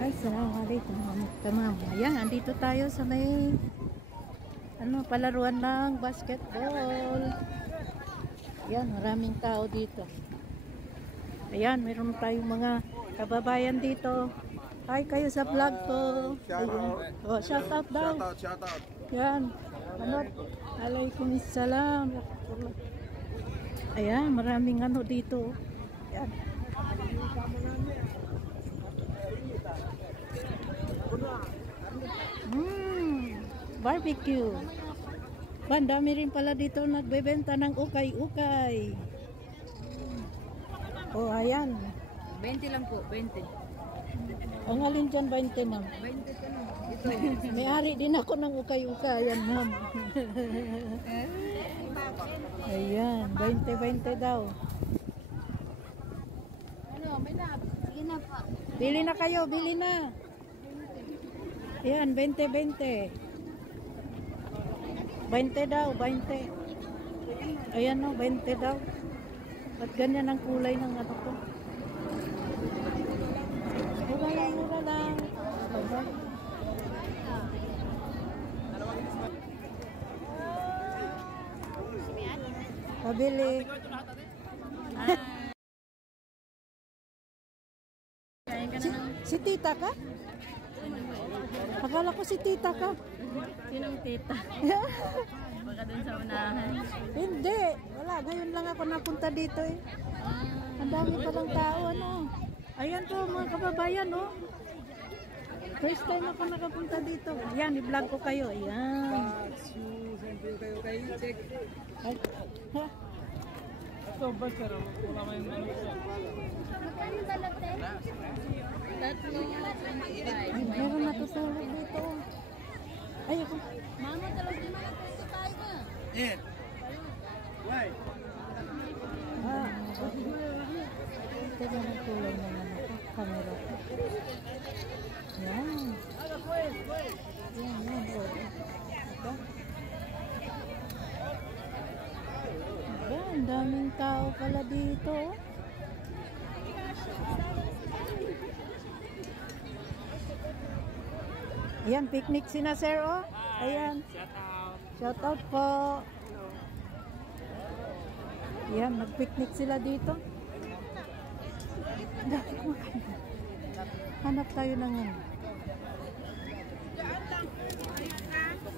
Ay, assalamualaikum ma'am. Ayan, andito tayo sa may palaruan ng basketball. Ayan, maraming tao dito. Ayan, meron tayong mga kababayan dito. Hi kayo sa vlog ko. Oh, shout out daw. Shout out. Ayan. Waalaikumsalam. Ayan, maraming dito. Ayan. Barbecue. Dami rin pala dito nagbebenta ng ukay-ukay. Oh, ayan. 20 lang po, 20. Ang alin dyan, 20 ma'am. 20 ka na. Ito. May-ari din ako ng ukay-ukay. Ayan ma'am. Ayan, 20 daw. Ano, may na. Sige na pa. Bili na kayo, bili na. Ayan, 20. 20 daw, 20. Ayan no, 20 daw. Ba't ganyan ang kulay ng ko? Mura lang. Pabili. Si tita ka? Akala ko si tita ka. Sinong tita? Baka dun sa unahan. Hindi. Wala. Ngayon lang ako napunta dito eh. Ang dami palang tao Ayan po mga kababayan First time ako nakapunta dito. Ayan, i-vlog ko kayo. Ayan. Ay, ha? Magkano balate? 3.25. Ay, meron natutulog dito. Ay, ako. Mama, 3.5 na peso tayo na. In. Why? Ito na nagtulog naman ako. Camera ko. Yan. Yan. Ito. Ayan, daming tao pala dito. Ayan, picnic sina sir Ayan. Shout out po. Ayan, mag-picnic sila dito. Dami ko hanap tayo ng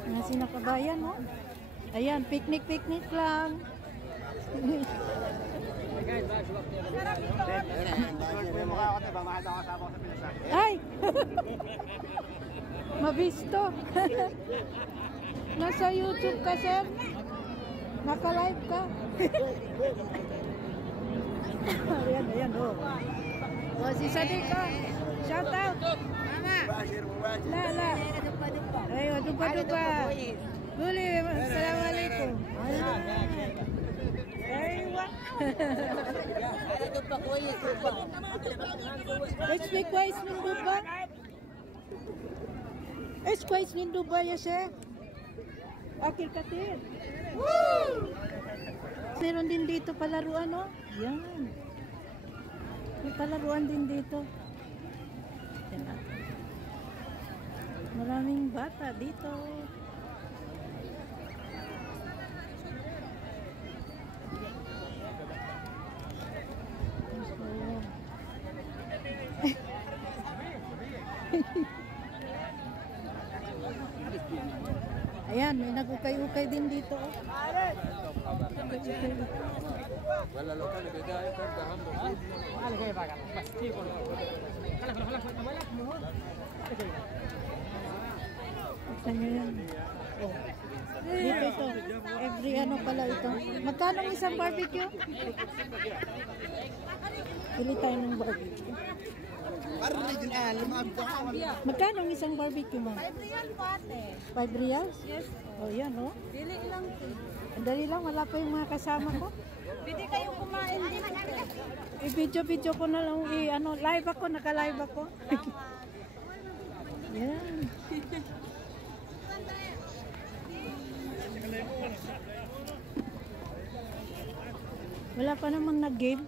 mga sinakabayan Ayan, picnic lang. Ay! Mabisto. Nasa YouTube ka, sir? Naka-live ka? Ayan. Si Sadiq shout out. Mama. La. Ayo, dupa. Buli, assalamualaikum. Aywa. Es kwais min dupa ya sir. Akil katir. Meron din dito palaruan Yan. May palaruan din dito. Maraming bata dito. Ayan, may nag-ukay-ukay din dito. Wala lokal beda ito kaham. Wala kayo baga. Pasti ko. Saan nyo yan? Dito ito. Every pala ito. Magkano isang barbecue? Pili tayo ng barbecue. Magkano isang barbecue mo? 5 real po ate. 5 reals? Yes. Oh, yan Dili lang po. Ang dali lang, wala pa yung mga kasama ko. Pwede kayong kumain dito. I-video ko na lang. Live ako, naka-live ako. Yan. Wala pa namang nag-game.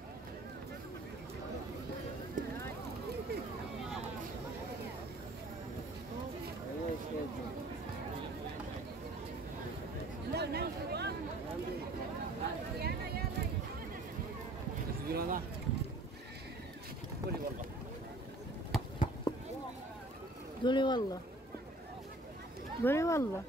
قولي والله قولي والله.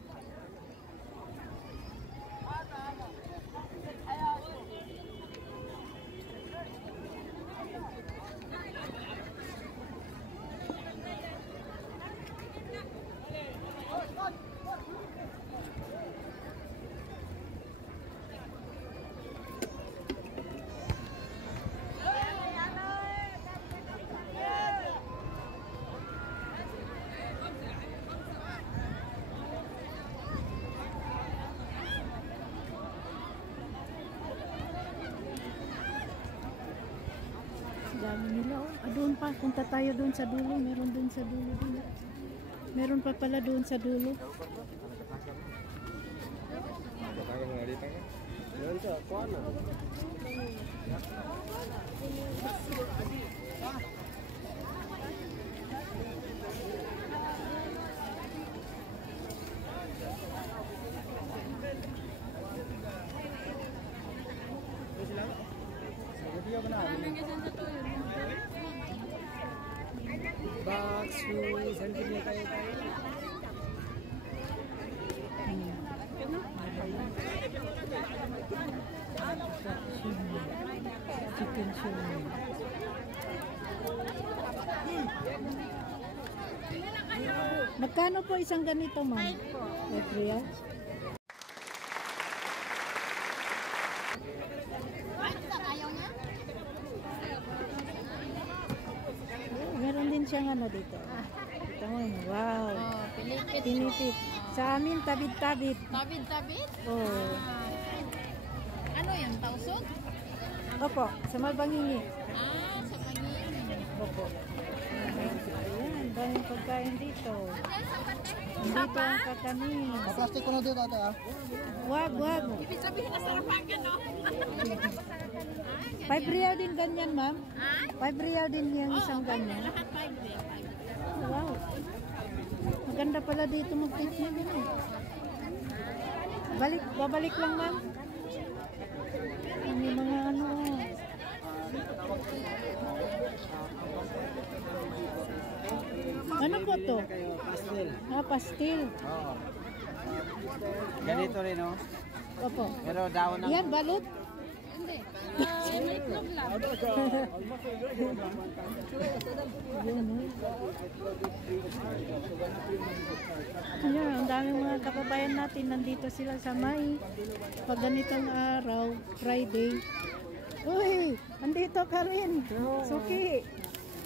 Dami nila oh. Ah, doon pa, punta tayo doon sa dulo. Meron doon sa dulo din. Meron pa pala doon sa dulo. Box, shoes, hunting na tayo. Chicken shawarma. Magkano po isang ganito, ma'am? 5 real? Meron din siyang ano dito. Ito mo, wow. Oh, pilipit. Pinipit. Sa amin, tabid-tabid. Tabid-tabid? Oh. Ano yan? Tausog? Opo, sa Malbangingi. Ah, sa pagiging. Opo. Ayan, daming pagkain dito. Dito ang kakanin. Plastic ko na dito ate ah. Wag, wag. Ibig sabihin na sarapagan, no? 5 real din ganyan, ma'am. Ha? 5 real din yung isang ganyan. Lahat 5 real. Wow. Maganda pala dito mag-picnic din eh. Babalik lang, ma'am. May mga ano. Ano po to? Pastel. Ah, pastil. Oo. Ganito rin oh. Opo. Pero daon ng Yan, balot. Hindi. May itlog lang. Yun, eh. Ayan, ang daming mga kababayan natin. Nandito sila sa May. Pag ganitong araw, Friday. Uy, andito ka rin. Suki.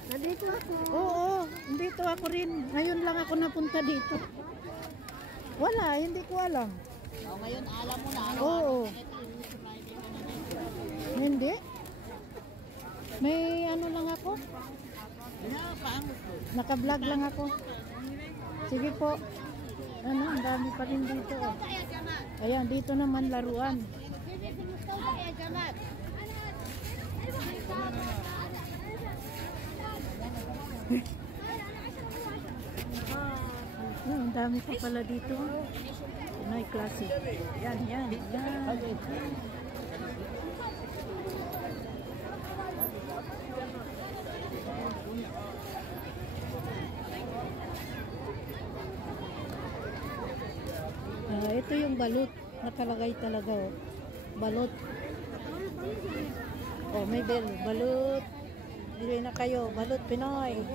Nandito ako. Oo, andito ako rin. Ngayon lang ako napunta dito. Wala, hindi ko alam. Oh, ngayon alam mo na. Oo. Hindi. May ano lang ako. Naka-vlog lang ako. Sige po. Ano, ang dami pa rin dito. Oh. Ayan, dito naman laruan. Ang dami pa pala dito. Pinoy klase. Yan, yan, yan. Ito yung balut. Nakalagay talaga oh. Balut. Oh, may balut. Bili na kayo. Balut Pinoy.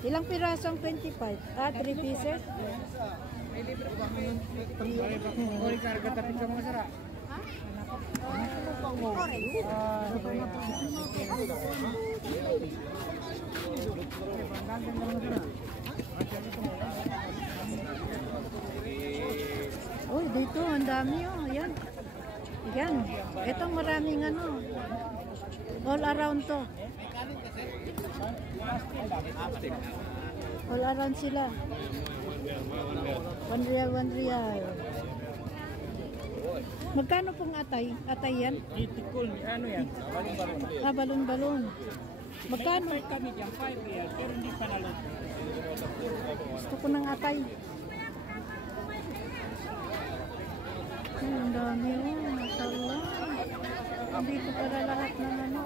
Ilang piraso ang 25? Ah, 3 pieces? may libre ba ngayon? Ori karga tapi ka mga sara. Oh, dito ang dami oh. Ayan. Ayan. Itong maraming ano. All around to. All around sila. 1 real, 1 real. Magkano pong atay? Atay yan? Itikul, ano yan? Balon-balon. Ah, balon-balon. Magkano? Kami dyan, 5 real, pero hindi pa nalot. Gusto ko ng atay. Ang dami oh. Mashallah. Dito pala lahat ng ano.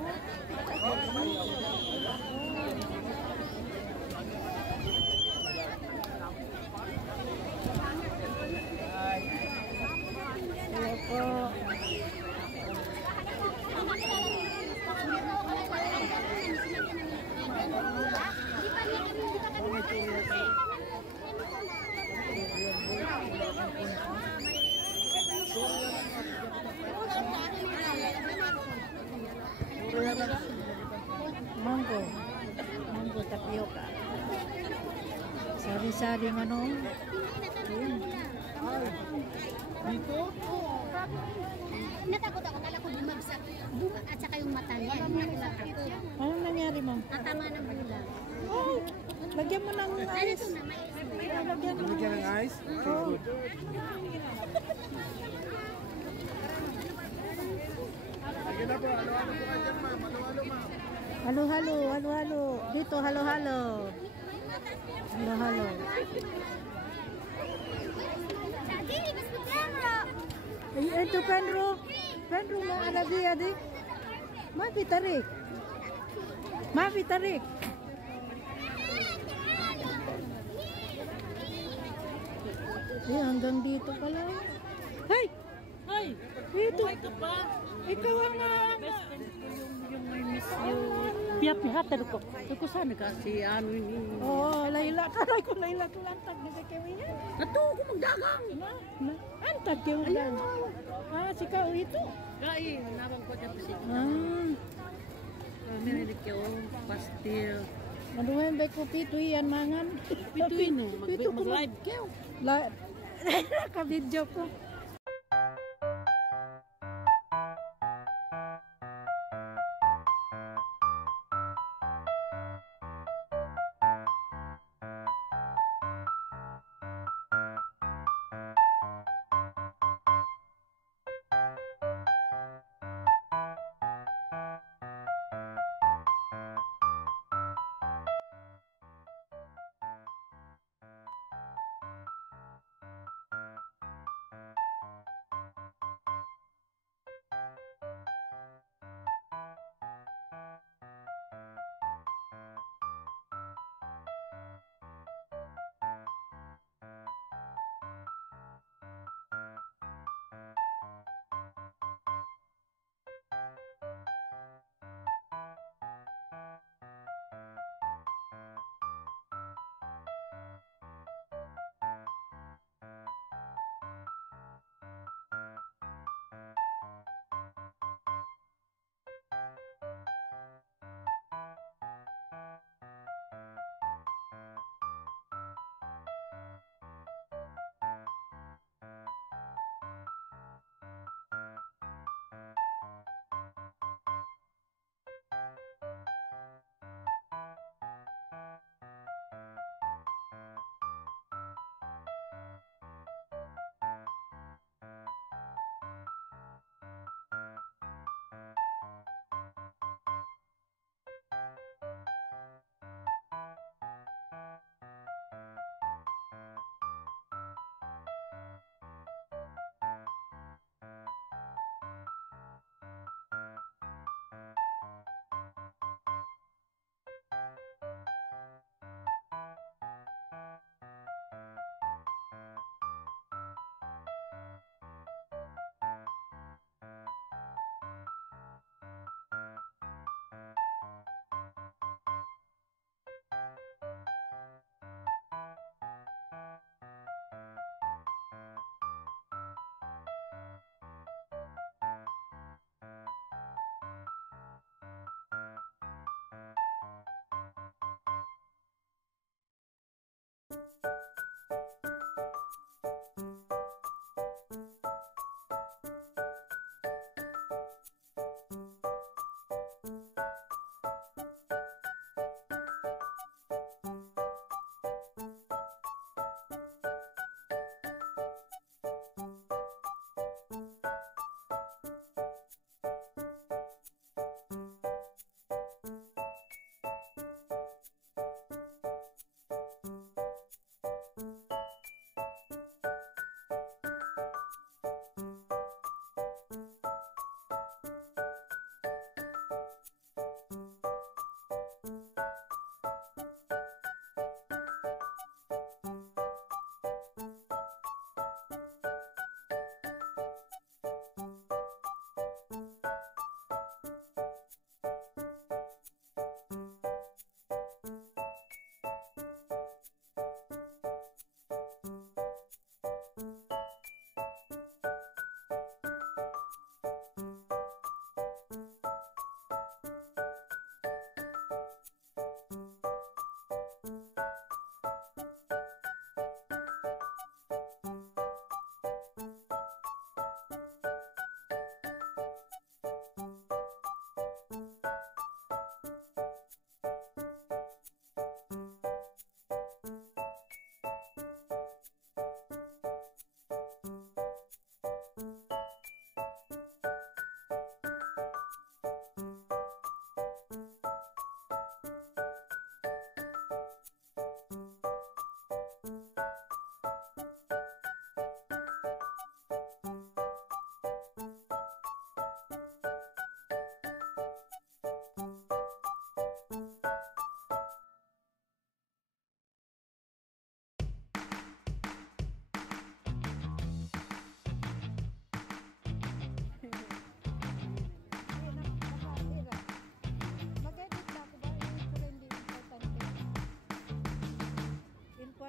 tapioca. Sari-saring ano. Ayan. Natakot ako, kala ko bumagsak. At saka yung mata niya. Natakot. Anong nangyari, ma'am? Natama ng bulan. Oh, lagyan mo ng Ano ice. ito na may Lagyan mo. Bigyan ng ice? Oh. Sige na po, halo-halo po kayo dyan, ma'am. Halo-halo, ma'am. Halo-halo, halo-halo. Dito, halo-halo. Halo-halo. Daddy, mas may camera. Ay, ito, Penro. Penro mo, alabiya di. Mapi tarik. Mapi tarik. Eh, hanggang dito pala. Hay! Ay! Dito. Buhay ka pa! Ikaw ang Best friend ko yung may miss you. Piya-piya, ko. Ito sana ka si ano ni... Oh, Layla. Kalay ko Layla ko lang tag na kami yan. Ato ko magdagang! Na, antag kayo yan. Ah, si Kao ito. Gai, nabang ko dyan pa si... Ah, Minilig yung pastil. maduhan ba ko pito yan mangan? Pituin no, Pito ko mag-live kayo. La, ka-video ko.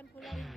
Iwan ko lang